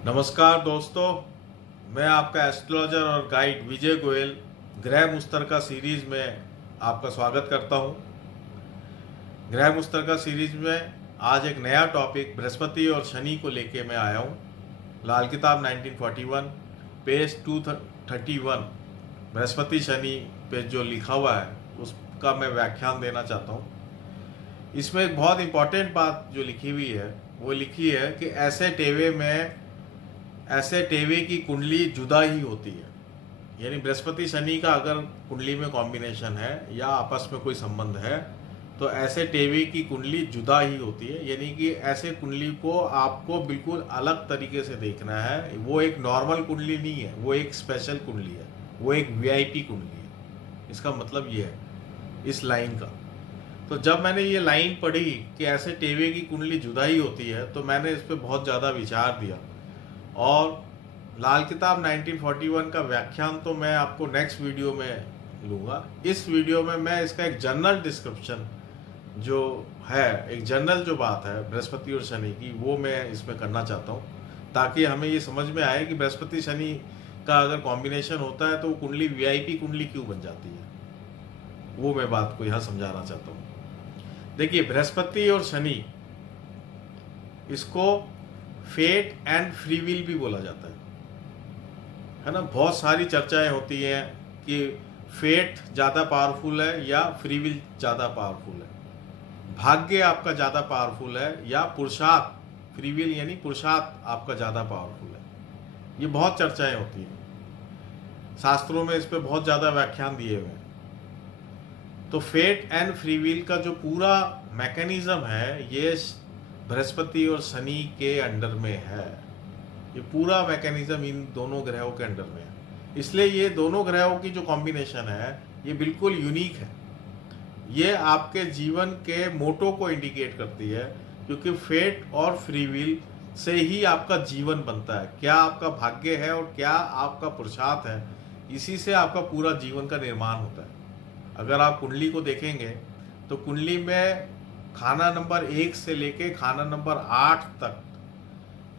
नमस्कार दोस्तों, मैं आपका एस्ट्रोलॉजर और गाइड विजय गोयल ग्रह मुश्तरका सीरीज में आपका स्वागत करता हूं। ग्रह मुश्तरका सीरीज में आज एक नया टॉपिक बृहस्पति और शनि को लेके मैं आया हूं। लाल किताब 1941 पेज 231 बृहस्पति शनि पे जो लिखा हुआ है उसका मैं व्याख्यान देना चाहता हूं। इसमें एक बहुत इंपॉर्टेंट बात जो लिखी हुई है वो लिखी है कि ऐसे टेवे की कुंडली जुदा ही होती है। यानी बृहस्पति शनि का अगर कुंडली में कॉम्बिनेशन है या आपस में कोई संबंध है तो ऐसे टेवे की कुंडली जुदा ही होती है। यानी कि ऐसे कुंडली को आपको बिल्कुल अलग तरीके से देखना है। वो एक नॉर्मल कुंडली नहीं है, वो एक स्पेशल कुंडली है, वो एक वीआईपी कुंडली है। इसका मतलब ये है इस लाइन का। तो जब मैंने ये लाइन पढ़ी कि ऐसे टेवे की कुंडली जुदा ही होती है तो मैंने इस पर बहुत ज़्यादा विचार दिया और लाल किताब 1941 का व्याख्यान तो मैं आपको नेक्स्ट वीडियो में लूँगा। इस वीडियो में मैं इसका एक जनरल डिस्क्रिप्शन जो है, एक जनरल जो बात है बृहस्पति और शनि की, वो मैं इसमें करना चाहता हूँ ताकि हमें ये समझ में आए कि बृहस्पति शनि का अगर कॉम्बिनेशन होता है तो वो कुंडली वीआईपी कुंडली क्यों बन जाती है, वो मैं बात को यहाँ समझाना चाहता हूँ। देखिए, बृहस्पति और शनि, इसको फेट एंड फ्री विल भी बोला जाता है ना। बहुत सारी चर्चाएं होती हैं कि फेट ज़्यादा पावरफुल है या फ्री विल ज़्यादा पावरफुल है, भाग्य आपका ज़्यादा पावरफुल है या पुरुषार्थ, फ्री विल यानी पुरुषार्थ आपका ज़्यादा पावरफुल है। ये बहुत चर्चाएं होती हैं, शास्त्रों में इस पर बहुत ज़्यादा व्याख्यान दिए हुए हैं। तो फेट एंड फ्री विल का जो पूरा मैकेनिज्म है ये बृहस्पति और शनि के अंडर में है। ये पूरा मैकेनिज्म इन दोनों ग्रहों के अंडर में है। इसलिए ये दोनों ग्रहों की जो कॉम्बिनेशन है ये बिल्कुल यूनिक है। ये आपके जीवन के मोटो को इंडिकेट करती है, क्योंकि फेट और फ्री विल से ही आपका जीवन बनता है। क्या आपका भाग्य है और क्या आपका पुरुषार्थ है, इसी से आपका पूरा जीवन का निर्माण होता है। अगर आप कुंडली को देखेंगे तो कुंडली में खाना नंबर 1 से लेके खाना नंबर 8 तक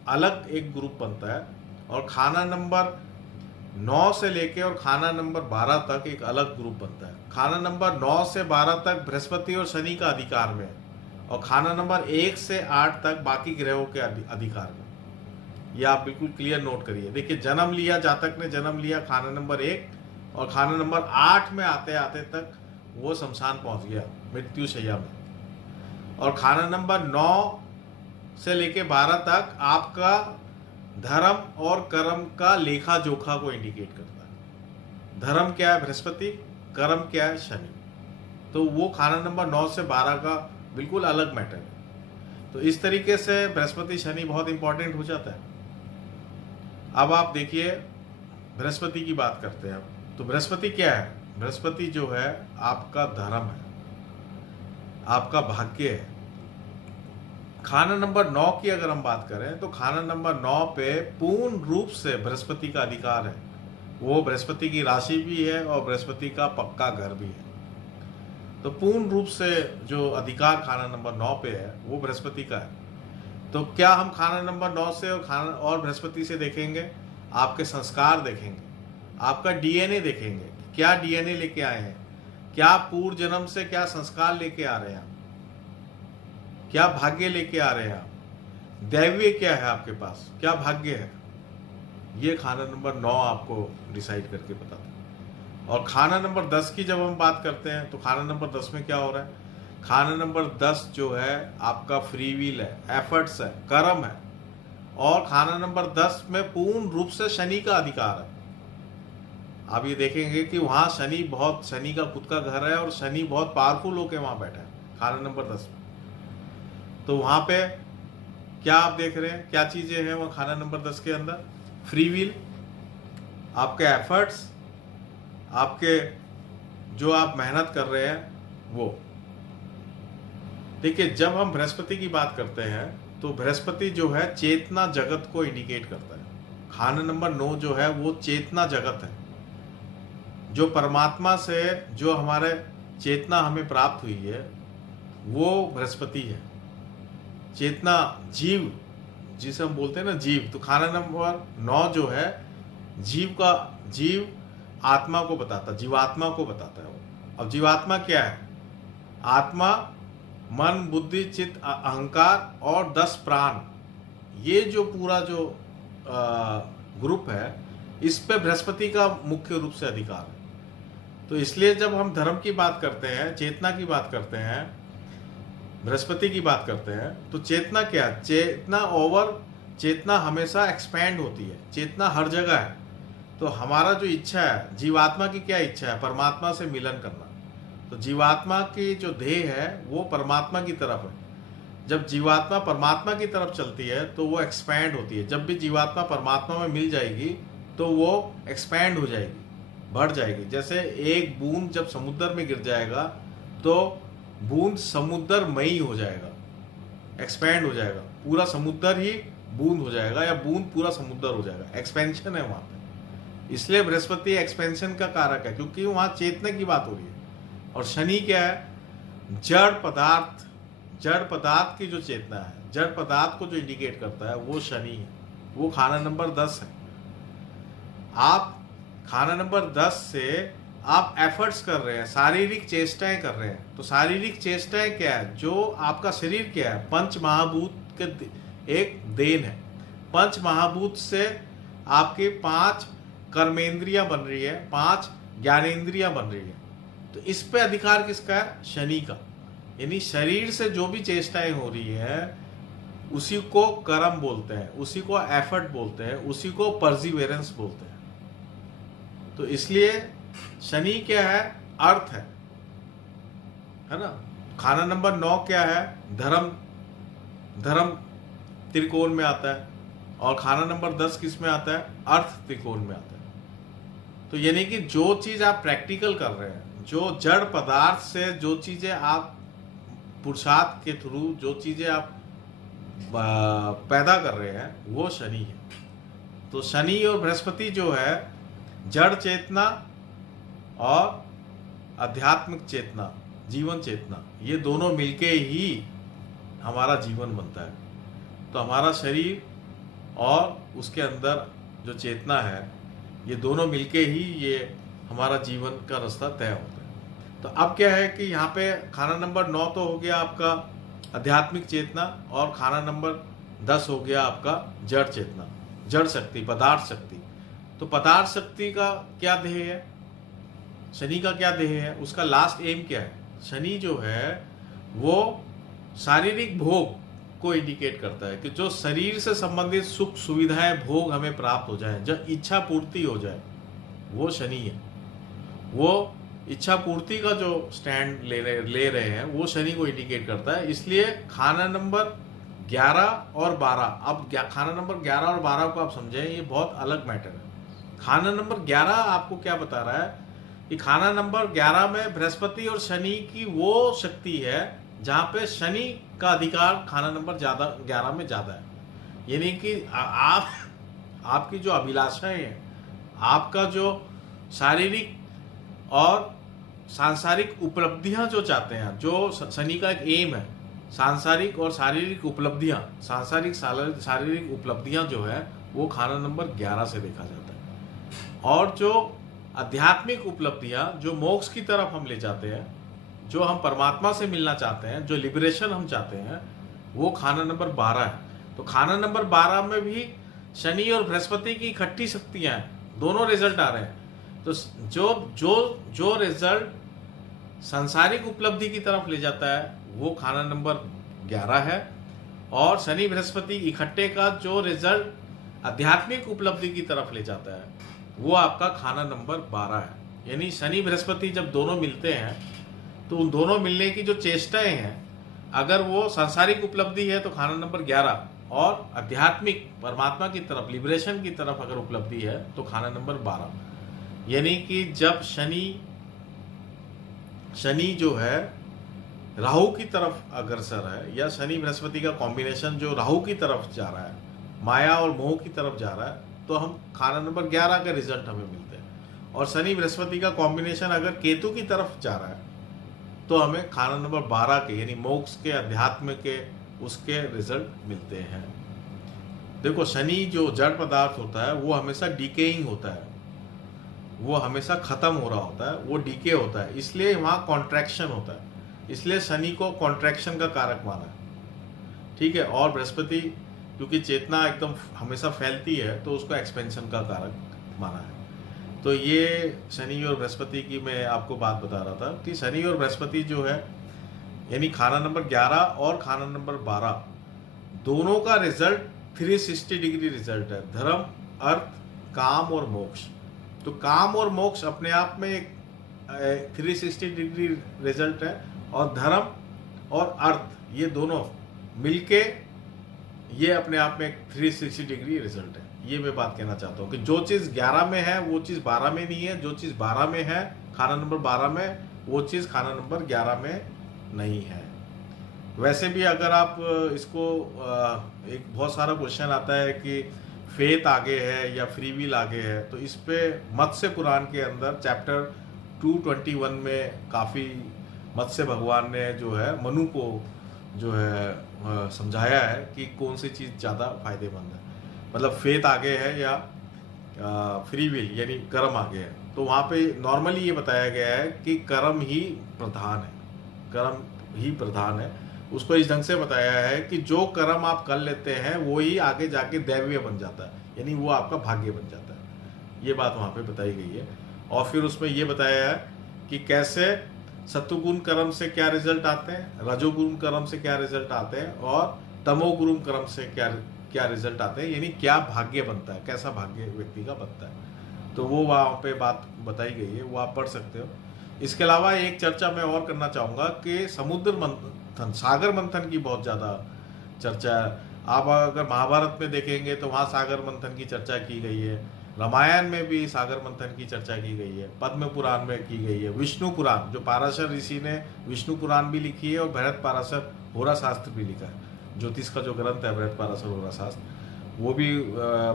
अलग एक ग्रुप बनता है और खाना नंबर 9 से लेके और खाना नंबर 12 तक एक अलग ग्रुप बनता है। खाना नंबर 9 से 12 तक बृहस्पति और शनि का अधिकार में है और खाना नंबर 1 से 8 तक बाकी ग्रहों के अधिकार में। ये आप बिल्कुल क्लियर नोट करिए। देखिए, जन्म लिया, जातक ने जन्म लिया खाना नंबर 1 और खाना नंबर 8 में आते आते तक वो शमशान पहुंच गया, मृत्यु शैया में। और खाना नंबर 9 से लेके 12 तक आपका धर्म और कर्म का लेखा जोखा को इंडिकेट करता है। धर्म क्या है बृहस्पति, कर्म क्या है शनि। तो वो खाना नंबर 9 से 12 का बिल्कुल अलग मैटर है। तो इस तरीके से बृहस्पति शनि बहुत इंपॉर्टेंट हो जाता है। अब आप देखिए, बृहस्पति की बात करते हैं अब। तो बृहस्पति क्या है? बृहस्पति जो है आपका धर्म है, आपका भाग्य है। खाना नंबर 9 की अगर हम बात करें तो खाना नंबर 9 पे पूर्ण रूप से बृहस्पति का अधिकार है। वो बृहस्पति की राशि भी है और बृहस्पति का पक्का घर भी है। तो पूर्ण रूप से जो अधिकार खाना नंबर 9 पे है वो बृहस्पति का है। तो क्या हम खाना नंबर 9 से और बृहस्पति से देखेंगे? आपके संस्कार देखेंगे, आपका डीएनए देखेंगे, क्या डीएनए लेके आए हैं, क्या पूर्व जन्म से क्या संस्कार लेके आ रहे हैं, क्या भाग्य लेके आ रहे हैं आप, दैवीय क्या है आपके पास, क्या भाग्य है, ये खाना नंबर 9 आपको डिसाइड करके बताता है। और खाना नंबर 10 की जब हम बात करते हैं तो खाना नंबर 10 में क्या हो रहा है? खाना नंबर 10 जो है आपका फ्री विल है, एफर्ट्स है, कर्म है। और खाना नंबर 10 में पूर्ण रूप से शनि का अधिकार है। आप ये देखेंगे कि वहाँ शनि का खुद का घर है और शनि बहुत पावरफुल होकर वहाँ बैठा है खाना नंबर 10 में। तो वहाँ पे क्या आप देख रहे हैं, क्या चीज़ें हैं वहाँ खाना नंबर 10 के अंदर? फ्री विल, आपके एफर्ट्स, आपके जो आप मेहनत कर रहे हैं वो। देखिए, जब हम बृहस्पति की बात करते हैं तो बृहस्पति जो है चेतना जगत को इंडिकेट करता है। खाना नंबर 9 जो है वो चेतना जगत है, जो परमात्मा से जो हमारे चेतना हमें प्राप्त हुई है वो बृहस्पति है। चेतना, जीव जिसे हम बोलते हैं ना जीव, तो खाना नंबर 9 जो है जीव आत्मा को बताता है, जीवात्मा को बताता है वो। अब जीवात्मा क्या है? आत्मा, मन, बुद्धि, चित्त, अहंकार और 10 प्राण, ये जो पूरा जो ग्रुप है, इस पे बृहस्पति का मुख्य रूप से अधिकार है। तो इसलिए जब हम धर्म की बात करते हैं, चेतना की बात करते हैं, बृहस्पति की बात करते हैं, तो चेतना क्या? चेतना हमेशा एक्सपैंड होती है, चेतना हर जगह है। तो हमारा जो इच्छा है, जीवात्मा की क्या इच्छा है? परमात्मा से मिलन करना। तो जीवात्मा की जो ध्येय है वो परमात्मा की तरफ है। जब जीवात्मा परमात्मा की तरफ चलती है तो वो एक्सपैंड होती है। जब भी जीवात्मा परमात्मा में मिल जाएगी तो वो एक्सपैंड हो जाएगी, बढ़ जाएगी। जैसे एक बूंद जब समुद्र में गिर जाएगा तो बूंद समुद्रमयी हो जाएगा, एक्सपैंड हो जाएगा, पूरा समुद्र ही बूंद हो जाएगा या बूंद पूरा समुद्र हो जाएगा। एक्सपेंशन है वहां पे, इसलिए बृहस्पति एक्सपेंशन का कारक है, क्योंकि वहां चेतना की बात हो रही है। और शनि क्या है? जड़ पदार्थ की जो चेतना है, जड़ पदार्थ को जो इंडिकेट करता है वो शनि है। वो खाना नंबर 10 है। आप खाना नंबर 10 से आप एफर्ट्स कर रहे हैं, शारीरिक चेष्टाएं कर रहे हैं। तो शारीरिक चेष्टाएं क्या है? जो आपका शरीर क्या है? पंच महाभूत के एक देन है। पंच महाभूत से आपके 5 कर्मेंद्रियां बन रही है, 5 ज्ञानेंद्रियां बन रही है। तो इस पे अधिकार किसका है? शनि का। यानी शरीर से जो भी चेष्टाएं हो रही है उसी को कर्म बोलते हैं, उसी को एफर्ट बोलते हैं, उसी को परसिवेरेंस बोलते हैं। तो इसलिए शनि क्या है? अर्थ है ना। खाना नंबर 9 क्या है? धर्म त्रिकोण में आता है। और खाना नंबर 10 किस में आता है? अर्थ त्रिकोण में आता है। तो यानी कि जो चीज आप प्रैक्टिकल कर रहे हैं, जो जड़ पदार्थ से जो चीजें आप पुरुषार्थ के थ्रू जो चीजें आप पैदा कर रहे हैं वो शनि है। तो शनि और बृहस्पति जो है, जड़ चेतना और आध्यात्मिक चेतना, जीवन चेतना, ये दोनों मिलके ही हमारा जीवन बनता है। तो हमारा शरीर और उसके अंदर जो चेतना है, ये दोनों मिलके ही ये हमारा जीवन का रास्ता तय होता है। तो अब क्या है कि यहाँ पे खाना नंबर 9 तो हो गया आपका आध्यात्मिक चेतना, और खाना नंबर 10 हो गया आपका जड़ चेतना, जड़ शक्ति, पदार्थ शक्ति। तो पदार्थ शक्ति का क्या ध्येय है? शनि का क्या ध्येय है? उसका लास्ट एम क्या है? शनि जो है वो शारीरिक भोग को इंडिकेट करता है कि जो शरीर से संबंधित सुख सुविधाएं, भोग हमें प्राप्त हो जाए, जब इच्छा पूर्ति हो जाए, वो शनि है। वो इच्छा पूर्ति का जो स्टैंड ले रहे हैं वो शनि को इंडिकेट करता है। इसलिए खाना नंबर 11 और 12, अब खाना नंबर 11 और 12 को आप समझें, ये बहुत अलग मैटर है। खाना नंबर 11 आपको क्या बता रहा है कि खाना नंबर 11 में बृहस्पति और शनि की वो शक्ति है जहां पे शनि का अधिकार खाना नंबर 11 में ज्यादा है। यानी कि आपकी जो अभिलाषाएं हैं, आपका जो शारीरिक और सांसारिक उपलब्धियां जो चाहते हैं, जो शनि का एक एम है, सांसारिक और शारीरिक उपलब्धियां, शारीरिक उपलब्धियां जो है वो खाना नंबर 11 से देखा जाता है। और जो आध्यात्मिक उपलब्धियां, जो मोक्ष की तरफ हम ले जाते हैं, जो हम परमात्मा से मिलना चाहते हैं, जो लिबरेशन हम चाहते हैं, वो खाना नंबर 12 है। तो खाना नंबर 12 में भी शनि और बृहस्पति की इकट्ठी शक्तियां हैं, दोनों रिजल्ट आ रहे हैं। तो जो रिजल्ट सांसारिक उपलब्धि की तरफ ले जाता है वो खाना नंबर 11 है, और शनि बृहस्पति इकट्ठे का जो रिजल्ट आध्यात्मिक उपलब्धि की तरफ ले जाता है वो आपका खाना नंबर 12 है। यानी शनि बृहस्पति जब दोनों मिलते हैं तो उन दोनों मिलने की जो चेष्टाएं हैं, अगर वो सांसारिक उपलब्धि है तो खाना नंबर 11, और आध्यात्मिक परमात्मा की तरफ, लिबरेशन की तरफ अगर उपलब्धि है तो खाना नंबर 12। यानी कि जब शनि जो है राहु की तरफ अग्रसर है, या शनि बृहस्पति का कॉम्बिनेशन जो राहु की तरफ जा रहा है, माया और मोह की तरफ जा रहा है, तो हम खाना नंबर 11 के रिजल्ट हमें मिलते हैं। और शनि बृहस्पति का कॉम्बिनेशन अगर केतु की तरफ जा रहा है तो हमें खाना नंबर 12 के, यानी मोक्ष के, अध्यात्म के, उसके रिजल्ट मिलते हैं। देखो शनि जो जड़ पदार्थ होता है वो हमेशा डिकेइंग होता है, वो हमेशा खत्म हो रहा होता है, वो डीके होता है, इसलिए वहाँ कॉन्ट्रैक्शन होता है, इसलिए शनि को कॉन्ट्रैक्शन का कारक माना है। ठीक है। और बृहस्पति क्योंकि चेतना एकदम हमेशा फैलती है तो उसको एक्सपेंशन का कारक माना है। तो ये शनि और बृहस्पति की मैं आपको बात बता रहा था कि शनि और बृहस्पति जो है यानी खाना नंबर 11 और खाना नंबर 12 दोनों का रिजल्ट 360 डिग्री रिजल्ट है, धर्म, अर्थ, काम और मोक्ष। तो काम और मोक्ष अपने आप में एक 360 डिग्री रिजल्ट है, और धर्म और अर्थ ये दोनों मिलके ये अपने आप में एक 360 डिग्री रिजल्ट है। ये मैं बात कहना चाहता हूँ कि जो चीज़ 11 में है वो चीज़ 12 में नहीं है, जो चीज़ 12 में है खाना नंबर 12 में वो चीज़ खाना नंबर 11 में नहीं है। वैसे भी अगर आप इसको एक बहुत सारा क्वेश्चन आता है कि फेथ आगे है या फ्री विल आगे है, तो इस पे मत्स्य पुराण के अंदर चैप्टर 221 में काफ़ी मत्स्य भगवान ने जो है मनु को जो है समझाया है कि कौन सी चीज़ ज़्यादा फायदेमंद है, मतलब फेथ आगे है या फ्री विल यानी कर्म आगे है। तो वहाँ पे नॉर्मली ये बताया गया है कि कर्म ही प्रधान है, कर्म ही प्रधान है। उसको इस ढंग से बताया है कि जो कर्म आप कर लेते हैं वो ही आगे जाके दैवीय बन जाता है, यानी वो आपका भाग्य बन जाता है। ये बात वहाँ पे बताई गई है। और फिर उसमें ये बताया है कि कैसे सत्वगुण कर्म से क्या रिजल्ट आते हैं, रजोगुण कर्म से क्या रिजल्ट आते हैं, और तमोगुण कर्म से क्या क्या रिजल्ट आते हैं, यानी क्या भाग्य बनता है, कैसा भाग्य व्यक्ति का बनता है। तो वो वहाँ पे बात बताई गई है, वो आप पढ़ सकते हो। इसके अलावा एक चर्चा मैं और करना चाहूँगा कि समुद्र मंथन, सागर मंथन की बहुत ज़्यादा चर्चा है। आप अगर महाभारत में देखेंगे तो वहाँ सागर मंथन की चर्चा की गई है, रामायण में भी सागर मंथन की चर्चा की गई है, पद्म पुराण में की गई है, विष्णु पुराण जो पाराशर ऋषि ने विष्णु पुराण भी लिखी है और भरत पाराशर होरा शास्त्र भी लिखा है, ज्योतिष का जो ग्रंथ है भरत पाराशर होरा शास्त्र वो भी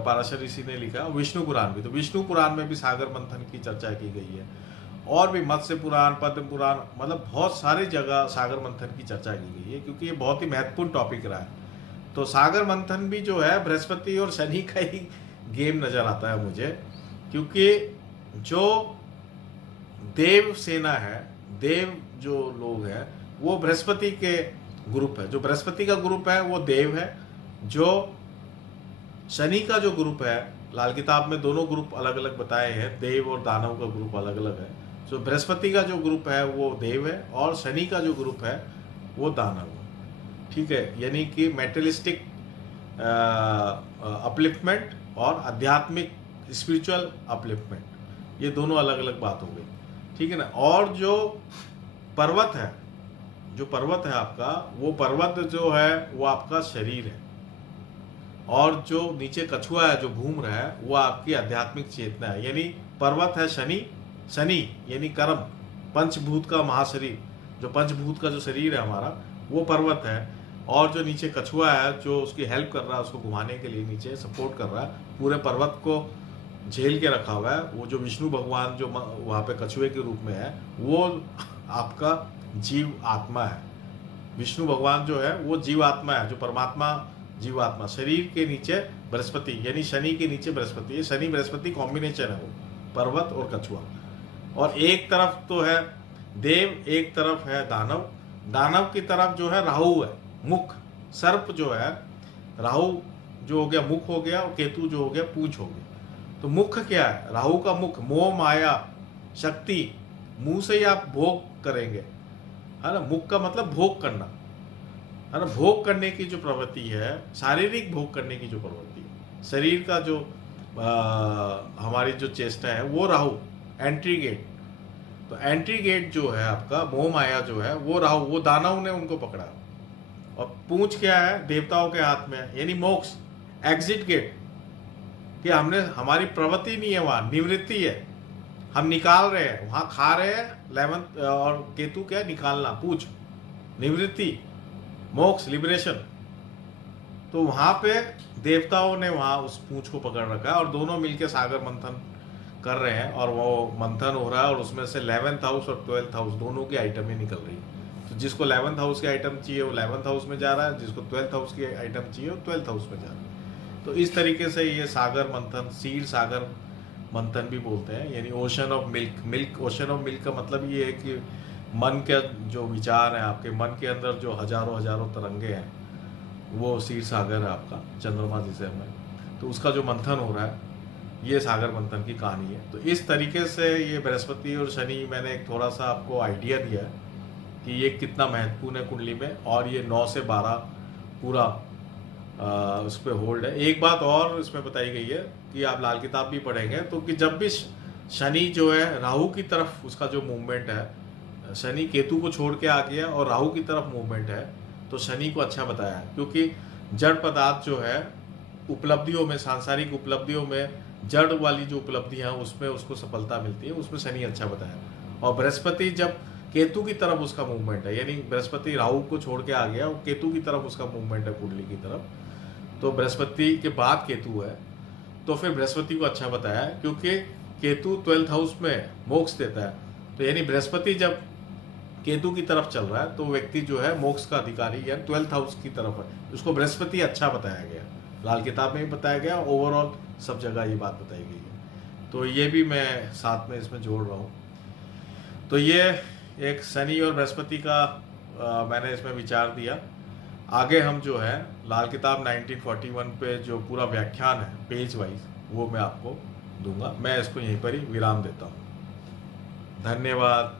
पाराशर ऋषि ने लिखा, विष्णु पुराण भी। तो विष्णु पुराण में भी सागर मंथन की चर्चा की गई है, और भी मत्स्य पुराण, पद्म पुराण, मतलब बहुत सारी जगह सागर मंथन की चर्चा की गई है, क्योंकि ये बहुत ही महत्वपूर्ण टॉपिक रहा है। तो सागर मंथन भी जो है बृहस्पति और शनि का ही गेम नजर आता है मुझे, क्योंकि जो देव सेना है, देव जो लोग हैं वो बृहस्पति के ग्रुप है, जो बृहस्पति का ग्रुप है वो देव है, जो शनि का जो ग्रुप है लाल किताब में दोनों ग्रुप अलग अलग बताए हैं, देव और दानव का ग्रुप अलग अलग है। जो बृहस्पति का जो ग्रुप है वो देव है और शनि का जो ग्रुप है वो दानव है। ठीक है, यानी कि मेटेरियलिस्टिक अपलिफ्टमेंट और आध्यात्मिक स्पिरिचुअल अपलिफ्टमेंट, ये दोनों अलग अलग बात हो गई। ठीक है ना। और जो पर्वत है, जो पर्वत है आपका, वो पर्वत जो है वो आपका शरीर है, और जो नीचे कछुआ है जो घूम रहा है वो आपकी आध्यात्मिक चेतना है। यानी पर्वत है शनि, शनि यानी कर्म, पंचभूत का महाशरीर, जो पंचभूत का जो शरीर है हमारा वो पर्वत है, और जो नीचे कछुआ है जो उसकी हेल्प कर रहा है, उसको घुमाने के लिए नीचे सपोर्ट कर रहा है, पूरे पर्वत को झेल के रखा हुआ है, वो जो विष्णु भगवान जो वहाँ पे कछुए के रूप में है वो आपका जीव आत्मा है। विष्णु भगवान जो है वो जीव आत्मा है, जो परमात्मा जीवात्मा, शरीर के नीचे बृहस्पति यानी शनि के नीचे बृहस्पति, ये शनि बृहस्पति कॉम्बिनेशन है वो, पर्वत और कछुआ। और एक तरफ तो है देव, एक तरफ है दानव, दानव की तरफ जो है राहु है, मुख, सर्प जो है, राहु जो हो गया मुख हो गया, और केतु जो हो गया पूंछ हो गया। तो मुख क्या है, राहु का मुख मोह माया शक्ति, मुंह से ही आप भोग करेंगे, है ना। मुख का मतलब भोग करना, है ना, भोग करने की जो प्रवृत्ति है, शारीरिक भोग करने की जो प्रवृत्ति है, शरीर का जो हमारी जो चेष्टा है वो राहु, एंट्री गेट। तो एंट्री गेट जो है आपका मोह माया जो है वो राहु, वो दानव ने उनको पकड़ा। और पूंछ क्या है, देवताओं के हाथ में है, यानी मोक्ष, एग्जिट गेट, कि हमने हमारी प्रवृत्ति नहीं है वहाँ, निवृत्ति है, हम निकाल रहे हैं, वहाँ खा रहे हैं 11th, और केतु क्या है, निकालना, पूंछ निवृत्ति, मोक्ष, लिबरेशन। तो वहाँ पे देवताओं ने वहाँ उस पूंछ को पकड़ रखा है, और दोनों मिलके सागर मंथन कर रहे हैं, और वो मंथन हो रहा है, और उसमें से 11th हाउस और 12th हाउस दोनों की आइटमें निकल रही है। तो जिसको 11th हाउस की आइटम चाहिए वो 11th हाउस में जा रहा है, जिसको 12th हाउस की आइटम चाहिए वो 12th हाउस में जा रहा है। तो इस तरीके से ये सागर मंथन, सीड सागर मंथन भी बोलते हैं, यानी ocean of milk. Milk, ocean of milk का मतलब ये है कि मन के जो विचार हैं, आपके मन के अंदर जो हजारों हजारों तरंगे हैं, वो सीड सागर है आपका, चंद्रमा जिसे हमें, तो उसका जो मंथन हो रहा है, ये सागर मंथन की कहानी है। तो इस तरीके से ये बृहस्पति और शनि, मैंने एक थोड़ा सा आपको आइडिया दिया है कि ये कितना महत्वपूर्ण है कुंडली में, और ये 9 से 12 पूरा उस पर होल्ड है। एक बात और इसमें बताई गई है कि आप लाल किताब भी पढ़ेंगे तो कि जब भी शनि जो है राहु की तरफ, उसका जो मूवमेंट है, शनि केतु को छोड़ के आ गया और राहु की तरफ मूवमेंट है, तो शनि को अच्छा बताया है, क्योंकि जड़ पदार्थ जो है उपलब्धियों में, सांसारिक उपलब्धियों में, जड़ वाली जो उपलब्धियां हैं उसमें उसको सफलता मिलती है, उसमें शनि अच्छा बताया। और बृहस्पति जब केतु की तरफ उसका मूवमेंट है, यानी बृहस्पति राहु को छोड़ के आ गया और केतु की तरफ उसका मूवमेंट है कुंडली की तरफ, तो बृहस्पति के बाद केतु है, तो फिर बृहस्पति को अच्छा बताया है, क्योंकि केतु 12th हाउस में मोक्ष देता है। तो यानी बृहस्पति जब केतु की तरफ चल रहा है तो व्यक्ति जो है मोक्ष का अधिकारी या 12th हाउस की तरफ है, उसको बृहस्पति अच्छा बताया गया, लाल किताब में भी बताया गया, ओवरऑल सब जगह ये बात बताई गई है। तो ये भी मैं साथ में इसमें जोड़ रहा हूँ। तो ये एक शनि और बृहस्पति का मैंने इसमें विचार दिया। आगे हम जो है लाल किताब 1941 पे जो पूरा व्याख्यान है पेज वाइज, वो मैं आपको दूंगा। मैं इसको यहीं पर ही विराम देता हूँ। धन्यवाद।